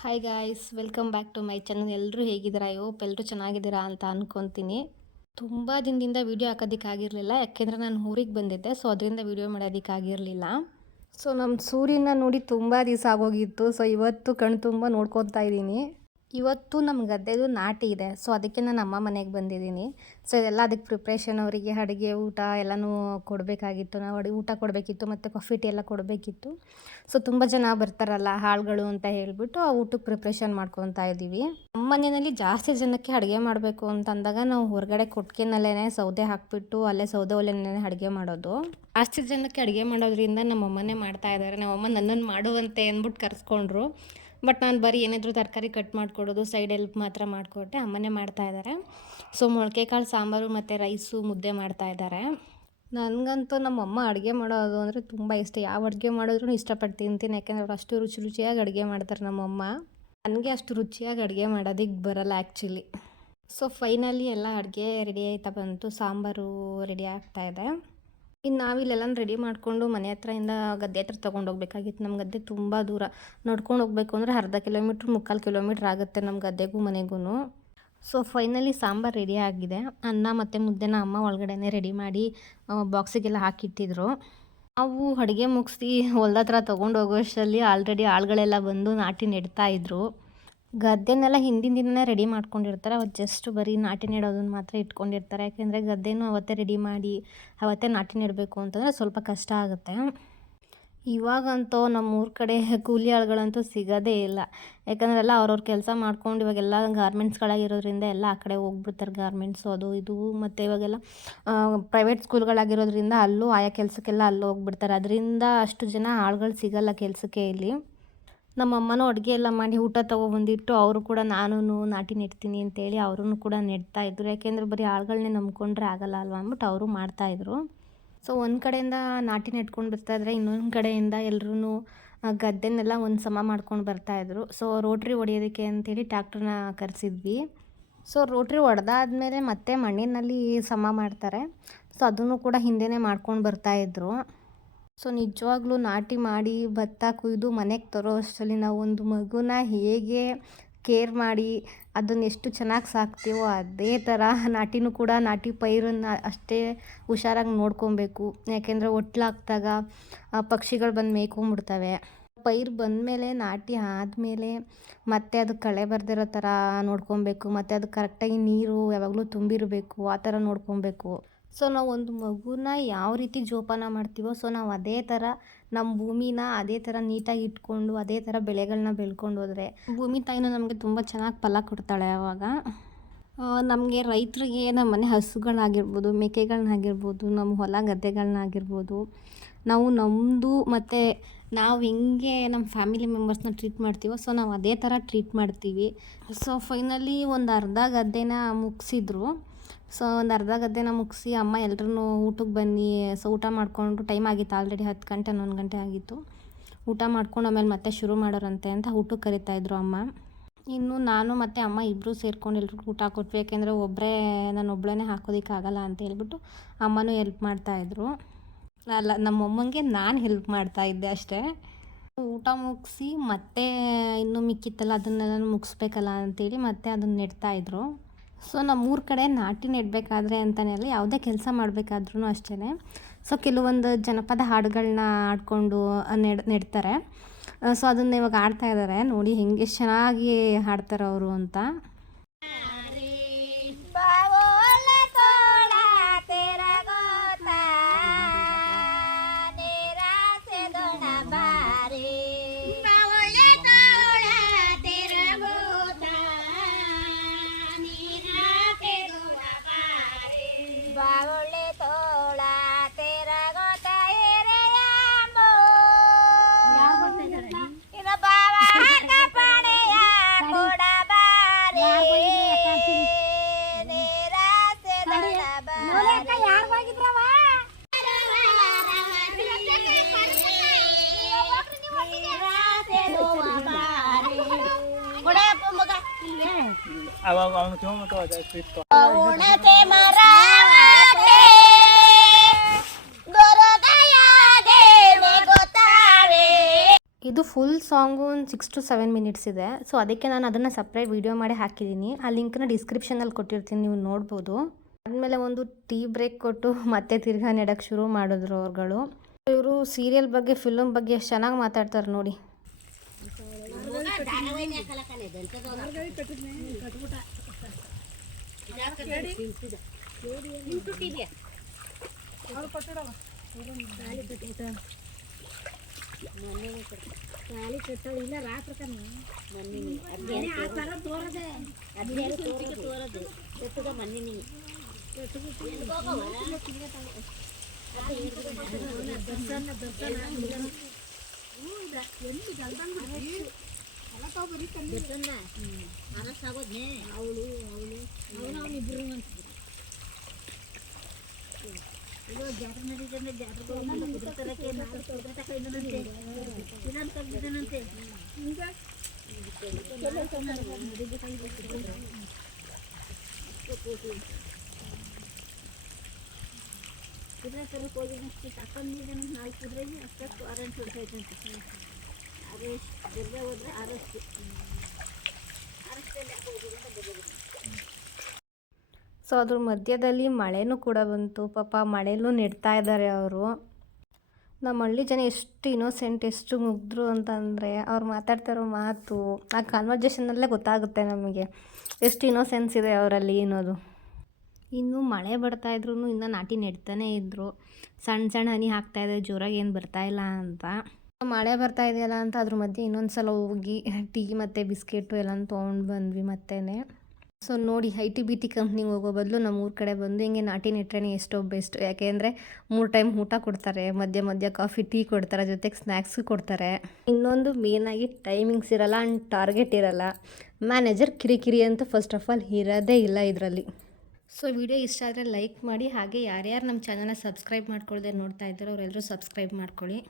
Hi guys welcome back to my channel ಎಲ್ಲರೂ ಹೇಗಿದ್ದೀರಾ? Hope ಎಲ್ಲರೂ ಚೆನ್ನಾಗಿದ್ದೀರಾ ಅಂತ ಅನ್ಕೊತೀನಿ. ತುಂಬ ದಿನದಿಂದ ವೀಡಿಯೋ ಹಾಕೋದಕ್ಕಾಗಿರಲಿಲ್ಲ ಯಾಕೆಂದರೆ ನಾನು ಊರಿಗೆ ಬಂದಿದ್ದೆ ಸೊ ಅದರಿಂದ ವೀಡಿಯೋ ಮಾಡೋದಕ್ಕಾಗಿರಲಿಲ್ಲ ಸೊ ನಮ್ಮ ಸೂರ್ಯನ ನೋಡಿ ತುಂಬ ದಿವಸ ಆಗೋಗಿತ್ತು. ಸೊ ಇವತ್ತು ಕಣ್ ತುಂಬ ನೋಡ್ಕೊತಾ ಇದ್ದೀನಿ. ಇವತ್ತು ನಮ್ಮ ಗದ್ದೆದು ನಾಟಿ ಇದೆ. ಸೊ ಅದಕ್ಕೆ ನಾನು ಅಮ್ಮ ಮನೆಗೆ ಬಂದಿದ್ದೀನಿ. ಸೊ ಇದೆಲ್ಲ ಅದಕ್ಕೆ ಪ್ರಿಪ್ರೇಷನ್ ಅವರಿಗೆ, ಅಡುಗೆ, ಊಟ ಎಲ್ಲನೂ ಕೊಡಬೇಕಾಗಿತ್ತು. ನಾವು ಅಡುಗೆ ಊಟ ಕೊಡಬೇಕಿತ್ತು ಮತ್ತು ಕಾಫಿ ಟೀ ಎಲ್ಲ ಕೊಡಬೇಕಿತ್ತು. ಸೊ ತುಂಬ ಜನ ಬರ್ತಾರಲ್ಲ, ಹಾಳುಗಳು ಅಂತ ಹೇಳಿಬಿಟ್ಟು ಆ ಊಟಕ್ಕೆ ಪ್ರಿಪ್ರೇಷನ್ ಮಾಡ್ಕೊತಾ ಇದ್ದೀವಿ. ನಮ್ಮ ಮನೆಯಲ್ಲಿ ಜಾಸ್ತಿ ಜನಕ್ಕೆ ಅಡುಗೆ ಮಾಡಬೇಕು ಅಂತ ಅಂದಾಗ ನಾವು ಹೊರಗಡೆ ಕೊಟ್ಕೆನಲ್ಲೇ ಸೌದೆ ಹಾಕಿಬಿಟ್ಟು ಅಲ್ಲೇ ಸೌದೆ ಒಲೆನೇ ಅಡುಗೆ ಮಾಡೋದು. ಜಾಸ್ತಿ ಜನಕ್ಕೆ ಅಡುಗೆ ಮಾಡೋದ್ರಿಂದ ನಮ್ಮ ಅಮ್ಮನೇ ಮಾಡ್ತಾ ಇದ್ದಾರೆ. ನಮ್ಮಮ್ಮ ನನ್ನನ್ನು ಮಾಡುವಂತೆ ಅಂದ್ಬಿಟ್ಟು ಕರೆಸ್ಕೊಂಡ್ರು. ಬಟ್ ನಾನು ಬರೀ ಏನಾದರೂ ತರಕಾರಿ ಕಟ್ ಮಾಡಿಕೊಡೋದು ಸೈಡ್ ಹೆಲ್ಪ್ ಮಾತ್ರ ಮಾಡಿಕೊಟ್ಟೆ. ಅಮ್ಮನೇ ಮಾಡ್ತಾ ಇದ್ದಾರೆ. ಸೊ ಮೊಳಕೆ ಕಾಳು ಸಾಂಬಾರು ಮತ್ತು ರೈಸು ಮುದ್ದೆ ಮಾಡ್ತಾ ಇದ್ದಾರೆ. ನನಗಂತೂ ನಮ್ಮ ಅಮ್ಮ ಅಡುಗೆ ಮಾಡೋದು ಅಂದರೆ ತುಂಬ ಇಷ್ಟ. ಯಾವ ಅಡುಗೆ ಮಾಡಿದ್ರೂ ಇಷ್ಟಪಟ್ಟು ತಿಂತೀನಿ ಯಾಕೆಂದ್ರೆ ಅವ್ರು ಅಷ್ಟು ರುಚಿ ರುಚಿಯಾಗಿ ಅಡುಗೆ ಮಾಡ್ತಾರೆ ನಮ್ಮಮ್ಮ. ನನಗೆ ಅಷ್ಟು ರುಚಿಯಾಗಿ ಅಡುಗೆ ಮಾಡೋದಕ್ಕೆ ಬರಲ್ಲ ಆ್ಯಕ್ಚುಲಿ ಸೊ ಫೈನಲಿ ಎಲ್ಲ ಅಡುಗೆ ರೆಡಿ ಆಯ್ತಾ ಬಂತು. ಸಾಂಬಾರು ರೆಡಿ ಆಗ್ತಾ ಇದೆ ನಾವು ಇಲ್ಲೆಲ್ಲನ ರೆಡಿ ಮಾಡಿಕೊಂಡು ಮನೆ ಹತ್ರದಿಂದ ಗದ್ದೆ ಹತ್ರ ತೊಗೊಂಡು ಹೋಗ್ಬೇಕಾಗಿತ್ತು. ನಮ್ಮ ಗದ್ದೆ ತುಂಬ ದೂರ. ನಡ್ಕೊಂಡು ಹೋಗ್ಬೇಕು ಅಂದರೆ ಅರ್ಧ ಕಿಲೋಮೀಟ್ರ್, ಮುಕ್ಕಾಲು ಕಿಲೋಮೀಟ್ರ್ ಆಗುತ್ತೆ ನಮ್ಮ ಗದ್ದೆಗೂ ಮನೆಗೂ ಸೊ ಫೈನಲಿ ಸಾಂಬಾರು ರೆಡಿ ಆಗಿದೆ. ಅನ್ನ ಮತ್ತು ಮುದ್ದೆನ ಅಮ್ಮ ಒಳಗಡೆನೇ ರೆಡಿ ಮಾಡಿ ಬಾಕ್ಸಿಗೆಲ್ಲ ಹಾಕಿಟ್ಟಿದ್ರು. ನಾವು ಅಡುಗೆ ಮುಗಿಸಿ ಹೊಲ್ದ ಹತ್ರ ತೊಗೊಂಡು ಹೋಗೋಷ್ಟರಲ್ಲಿ ಆಲ್ರೆಡಿ ಆಳುಗಳೆಲ್ಲ ಬಂದು ನಾಟಿ ನೆಡ್ತಾ ಇದ್ರು. ಗದ್ದೆನೆಲ್ಲ ಹಿಂದಿನ ದಿನನೇ ರೆಡಿ ಮಾಡ್ಕೊಂಡಿರ್ತಾರೆ. ಅವತ್ತು ಜಸ್ಟ್ ಬರೀ ನಾಟಿ ನೆಡೋದನ್ನು ಮಾತ್ರ ಇಟ್ಕೊಂಡಿರ್ತಾರೆ. ಯಾಕೆಂದರೆ ಗದ್ದೆನೂ ಅವತ್ತೇ ರೆಡಿ ಮಾಡಿ, ಅವತ್ತೇ ನಾಟಿ ನೆಡಬೇಕು ಅಂತಂದರೆ ಸ್ವಲ್ಪ ಕಷ್ಟ ಆಗುತ್ತೆ. ಇವಾಗಂತೂ ನಮ್ಮ ಊರ ಕಡೆ ಕೂಲಿ ಆಳುಗಳಂತೂ ಸಿಗೋದೇ ಇಲ್ಲ. ಯಾಕಂದ್ರೆ ಎಲ್ಲ ಅವ್ರವ್ರ ಕೆಲಸ ಮಾಡ್ಕೊಂಡು ಇವಾಗೆಲ್ಲ ಗಾರ್ಮೆಂಟ್ಸ್ಗಳಾಗಿರೋದ್ರಿಂದ ಎಲ್ಲ ಆ ಕಡೆ ಹೋಗ್ಬಿಡ್ತಾರೆ ಗಾರ್ಮೆಂಟ್ಸು ಅದು ಇದು ಮತ್ತು ಇವಾಗೆಲ್ಲ ಪ್ರೈವೇಟ್ ಸ್ಕೂಲ್ಗಳಾಗಿರೋದ್ರಿಂದ ಅಲ್ಲೂ ಆಯಾ ಕೆಲಸಕ್ಕೆಲ್ಲ ಅಲ್ಲೂ ಹೋಗ್ಬಿಡ್ತಾರೆ. ಅದರಿಂದ ಅಷ್ಟು ಜನ ಆಳುಗಳು ಸಿಗೋಲ್ಲ ಕೆಲಸಕ್ಕೆ ಇಲ್ಲಿ. ನಮ್ಮ ಅಮ್ಮನೂ ಅಡುಗೆ ಎಲ್ಲ ಮಾಡಿ ಊಟ ತೊಗೊಬಂದಿಟ್ಟು ಅವರು ಕೂಡ ನಾನು ನಾಟಿ ನೆಡ್ತೀನಿ ಅಂತೇಳಿ ಅವರೂ ಕೂಡ ನೆಡ್ತಾ ಇದ್ರು. ಯಾಕೆಂದರೆ ಬರೀ ಆಳುಗಳನ್ನೇ ನಂಬ್ಕೊಂಡ್ರೆ ಆಗಲ್ಲ ಅಲ್ವಾ ಅಂದ್ಬಿಟ್ಟು ಅವರು ಮಾಡ್ತಾಯಿದ್ರು ಸೊ ಒಂದು ಕಡೆಯಿಂದ ನಾಟಿ ನೆಟ್ಕೊಂಡು ಬರ್ತಾಯಿದ್ರೆ ಇನ್ನೊಂದು ಕಡೆಯಿಂದ ಎಲ್ಲರೂ ಗದ್ದೆನೆಲ್ಲ ಒಂದು ಸಮ ಮಾಡ್ಕೊಂಡು ಬರ್ತಾಯಿದ್ರು ಸೊ ರೋಟ್ರಿ ಹೊಡೆಯೋದಕ್ಕೆ ಅಂತೇಳಿ ಟ್ಯಾಕ್ಟ್ರನ್ನ ಕರೆಸಿದ್ವಿ. ಸೊ ರೋಟ್ರಿ ಹೊಡೆದಾದ್ಮೇಲೆ ಮತ್ತೆ ಮಣ್ಣಿನಲ್ಲಿ ಸಮ ಮಾಡ್ತಾರೆ. ಸೊ ಅದನ್ನು ಕೂಡ ಹಿಂದೆನೇ ಮಾಡ್ಕೊಂಡು ಬರ್ತಾಯಿದ್ರು ಸೊ ನಿಜವಾಗ್ಲೂ ನಾಟಿ ಮಾಡಿ ಭತ್ತ ಕುಯ್ದು ಮನೆಗೆ ತರೋ ಅಷ್ಟರಲ್ಲಿ ನಾವು ಒಂದು ಮಗುನ ಹೇಗೆ ಕೇರ್ ಮಾಡಿ ಅದನ್ನು ಎಷ್ಟು ಚೆನ್ನಾಗಿ ಸಾಕ್ತೀವೋ ಅದೇ ಥರ ನಾಟಿನೂ ಕೂಡ ನಾಟಿ ಪೈರನ್ನು ಅಷ್ಟೇ ಹುಷಾರಾಗಿ ನೋಡ್ಕೊಬೇಕು. ಯಾಕೆಂದರೆ ಒಟ್ಲಾಗ್ದಾಗ ಪಕ್ಷಿಗಳು ಬಂದು ಮೇಯ್ಕೊಂಬಿಡ್ತವೆ. ಪೈರು ಬಂದಮೇಲೆ ನಾಟಿ ಆದಮೇಲೆ ಮತ್ತೆ ಅದು ಕಳೆ ಬರ್ದಿರೋ ಥರ ನೋಡ್ಕೊಬೇಕು. ಮತ್ತು ಅದು ಕರೆಕ್ಟಾಗಿ ನೀರು ಯಾವಾಗಲೂ ತುಂಬಿರಬೇಕು, ಆ ಥರ ನೋಡ್ಕೊಬೇಕು. ಸೊ ನಾವು ಒಂದು ಮಗುನ ಯಾವ ರೀತಿ ಜೋಪಾನ ಮಾಡ್ತೀವೋ, ಸೊ ನಾವು ಅದೇ ಥರ ನಮ್ಮ ಭೂಮಿನ ಅದೇ ಥರ ನೀಟಾಗಿ ಇಟ್ಕೊಂಡು, ಅದೇ ಥರ ಬೆಳೆಗಳನ್ನ ಬೆಳ್ಕೊಂಡು ಹೋದರೆ ಭೂಮಿ ತಾಯಿನೂ ನಮಗೆ ತುಂಬ ಚೆನ್ನಾಗಿ ಫಲ ಕೊಡ್ತಾಳೆ ಆವಾಗ ನಮಗೆ ರೈತರಿಗೆ ನಮ್ಮ ಮನೆ ಹಸುಗಳಾಗಿರ್ಬೋದು ಮೇಕೆಗಳನ್ನಾಗಿರ್ಬೋದು ನಮ್ಮ ಹೊಲ ಗದ್ದೆಗಳನ್ನಾಗಿರ್ಬೋದು ನಾವು ನಮ್ಮದು ಮತ್ತು ನಾವು ಹೆಂಗೆ ನಮ್ಮ ಫ್ಯಾಮಿಲಿ ಮೆಂಬರ್ಸ್ನ ಟ್ರೀಟ್ ಮಾಡ್ತೀವೋ, ಸೊ ನಾವು ಅದೇ ಥರ ಟ್ರೀಟ್ ಮಾಡ್ತೀವಿ. ಸೊ ಫೈನಲಿ ಒಂದು ಅರ್ಧ ಗದ್ದೆನ ಮುಗಿಸಿದ್ರು. ಸೊ ಒಂದು ಅರ್ಧ ಗದ್ದೆನ ಮುಗಿಸಿ ಅಮ್ಮ ಎಲ್ಲರೂ ಊಟಕ್ಕೆ ಬನ್ನಿ. ಸೊ ಊಟ ಮಾಡಿಕೊಂಡು ಟೈಮ್ ಆಗಿತ್ತು. ಆಲ್ರೆಡಿ ಹತ್ತು ಗಂಟೆ, ಹನ್ನೊಂದು ಗಂಟೆ ಆಗಿತ್ತು. ಊಟ ಮಾಡ್ಕೊಂಡು ಆಮೇಲೆ ಮತ್ತೆ ಶುರು ಮಾಡೋರಂತೆ ಅಂತ ಊಟಕ್ಕೆ ಕರಿತಾಯಿದ್ರು ಅಮ್ಮ. ಇನ್ನು ನಾನು ಮತ್ತು ಅಮ್ಮ ಇಬ್ಬರು ಸೇರ್ಕೊಂಡು ಎಲ್ರಿಗೂ ಊಟ ಕೊಟ್ವಿ. ಯಾಕೆಂದರೆ ಒಬ್ಬರೇ ನಾನು ಒಬ್ಬಳೇ ಹಾಕೋದಕ್ಕಾಗಲ್ಲ ಅಂತ ಹೇಳ್ಬಿಟ್ಟು ಅಮ್ಮನೂ ಹೆಲ್ಪ್ ಮಾಡ್ತಾಯಿದ್ರು ಅಲ್ಲ ನಮ್ಮಮ್ಮಂಗೆ ನಾನು ಹೆಲ್ಪ್ ಮಾಡ್ತಾಯಿದ್ದೆ ಅಷ್ಟೇ. ಊಟ ಮುಗಿಸಿ ಮತ್ತೆ ಇನ್ನೂ ಮಿಕ್ಕಿತ್ತಲ್ಲ, ಅದನ್ನೆಲ್ಲ ಮುಗಿಸ್ಬೇಕಲ್ಲ ಅಂತೇಳಿ ಮತ್ತೆ ಅದನ್ನು ನೆಡ್ತಾಯಿದ್ರು ಸೊ ನಮ್ಮೂರ ಕಡೆ ನಾಟಿ ನೆಡಬೇಕಾದ್ರೆ ಅಂತಲೇ ಅಲ್ಲ ಯಾವುದೇ ಕೆಲಸ ಮಾಡಬೇಕಾದ್ರೂ ಅಷ್ಟೇ ಸೊ ಕೆಲವೊಂದು ಜನಪದ ಹಾಡುಗಳನ್ನ ಹಾಡ್ಕೊಂಡು ನೆಡ್, ನೆಡ್ತಾರೆ. ಸೊ ಅದನ್ನು ಇವಾಗ ಹಾಡ್ತಾ ಇದ್ದಾರೆ ನೋಡಿ ಹೆಂಗೆ ಚೆನ್ನಾಗಿ ಹಾಡ್ತಾರೆ ಅವರು ಅಂತ. ಅವಾಗ ಇದು ಫುಲ್ ಸಾಂಗು ಒಂದು ಸಿಕ್ಸ್ ಟು ಸೆವೆನ್ ಮಿನಿಟ್ಸ್ ಇದೆ. ಸೊ ಅದಕ್ಕೆ ನಾನು ಅದನ್ನು ಸಪ್ರೇಟ್ ವೀಡಿಯೋ ಮಾಡಿ ಹಾಕಿದ್ದೀನಿ. ಆ ಲಿಂಕ್ನ ಡಿಸ್ಕ್ರಿಪ್ಷನಲ್ಲಿ ಕೊಟ್ಟಿರ್ತೀನಿ, ನೀವು ನೋಡ್ಬೋದು. ಆದಮೇಲೆ ಒಂದು ಟೀ ಬ್ರೇಕ್ ಕೊಟ್ಟು ಮತ್ತೆ ತಿರ್ಗಾ ನೆಡಕ್ಕೆ ಶುರು ಮಾಡಿದ್ರು ಅವ್ರುಗಳು. ಇವರು ಸೀರಿಯಲ್ ಬಗ್ಗೆ ಫಿಲಮ್ ಬಗ್ಗೆ ಎಷ್ಟು ಚೆನ್ನಾಗಿ ಮಾತಾಡ್ತಾರೆ ನೋಡಿ. ತಾಳಿ ಕಟ್ಟೋದು ಇಲ್ಲ ರಾತ್ರಿ ಆ ತೋರದೆ ತೋರದು ದರ್ಶನ ದರ್ಶನ ಎಲ್ಲಿ ಜಲ್ದಂಗ್ Kita terus polisi akan menjadi naik putri, akan keluaran selesai dan selesai. So ಅದ್ರ ಮಧ್ಯದಲ್ಲಿ ಮಳೆನೂ ಕೂಡ ಬಂತು. ಪಾಪ ಮಳೆಯಲ್ಲೂ ನೆಡ್ತಾ ಇದ್ದಾರೆ ಅವರು. ನಮ್ಮ ಹಳ್ಳಿ ಜನ ಎಷ್ಟು ಇನೋಸೆಂಟ್ ಎಷ್ಟು ಮುಗ್ಧರು ಅಂತಂದರೆ ಅವ್ರು ಮಾತಾಡ್ತಿರೋ ಮಾತು, ಆ ಕಾನ್ವರ್ಜೇಷನಲ್ಲೇ ಗೊತ್ತಾಗುತ್ತೆ ನಮಗೆ. ಎಷ್ಟು ಇನೋಸೆನ್ಸ್ ಇದೆ ಅವರಲ್ಲಿ ಅನ್ನೋದು. ಇನ್ನು ಮಳೆ ಬರ್ತಾ ಇದ್ರು ಇನ್ನೂ ನಾಟಿ ನೆಡ್ತಾನೇ ಇದ್ದರು ಸಣ್ಣ ಸಣ್ಣ ಹನಿ ಹಾಕ್ತಾಯಿದೆ ಜೋರಾಗಿ ಏನು ಬರ್ತಾ ಇಲ್ಲ ಅಂತ. ಮಳೆ ಬರ್ತಾ ಇದೆಯಲ್ಲ ಅಂತ ಅದ್ರ ಮಧ್ಯೆ ಇನ್ನೊಂದು ಸಲ ಹೋಗಿ ಟೀ ಮತ್ತು ಬಿಸ್ಕೆಟು ಎಲ್ಲ ತೊಗೊಂಡು ಬಂದ್ವಿ ಮತ್ತೇ ಸೊ ನೋಡಿ ಐ ಟಿ ಬಿ ಟಿ ಕಂಪ್ನಿಗೆ ಹೋಗೋ ಬದಲು ನಮ್ಮ ಊರ ಕಡೆ ಬಂದು ಹಿಂಗೆ ನಾಟಿ ನೆಟ್ರೆ ಎಷ್ಟೋ ಬೆಸ್ಟ್ ಯಾಕೆಂದರೆ ಮೂರು ಟೈಮ್ ಊಟ ಕೊಡ್ತಾರೆ, ಮಧ್ಯ ಮಧ್ಯ ಕಾಫಿ ಟೀ ಕೊಡ್ತಾರೆ, ಜೊತೆಗೆ ಸ್ನ್ಯಾಕ್ಸು ಕೊಡ್ತಾರೆ. ಇನ್ನೊಂದು ಮೇನಾಗಿ ಟೈಮಿಂಗ್ಸ್ ಇರಲ್ಲ ಆ್ಯಂಡ್ ಟಾರ್ಗೆಟ್ ಇರಲ್ಲ. ಮ್ಯಾನೇಜರ್ ಕಿರಿಕಿರಿ ಅಂತ ಫಸ್ಟ್ ಆಫ್ ಆಲ್ ಇರೋದೇ ಇಲ್ಲ ಇದರಲ್ಲಿ. ಸೊ ವಿಡಿಯೋ ಇಷ್ಟ ಆದರೆ ಲೈಕ್ ಮಾಡಿ, ಹಾಗೆ ಯಾರ್ಯಾರು ನಮ್ಮ ಚಾನಲ್ನ ಸಬ್ಸ್ಕ್ರೈಬ್ ಮಾಡ್ಕೊಳ್ಳದೆ ನೋಡ್ತಾ ಇದ್ದಾರೋ ಅವರೆಲ್ಲರೂ ಸಬ್ಸ್ಕ್ರೈಬ್ ಮಾಡ್ಕೊಳ್ಳಿ.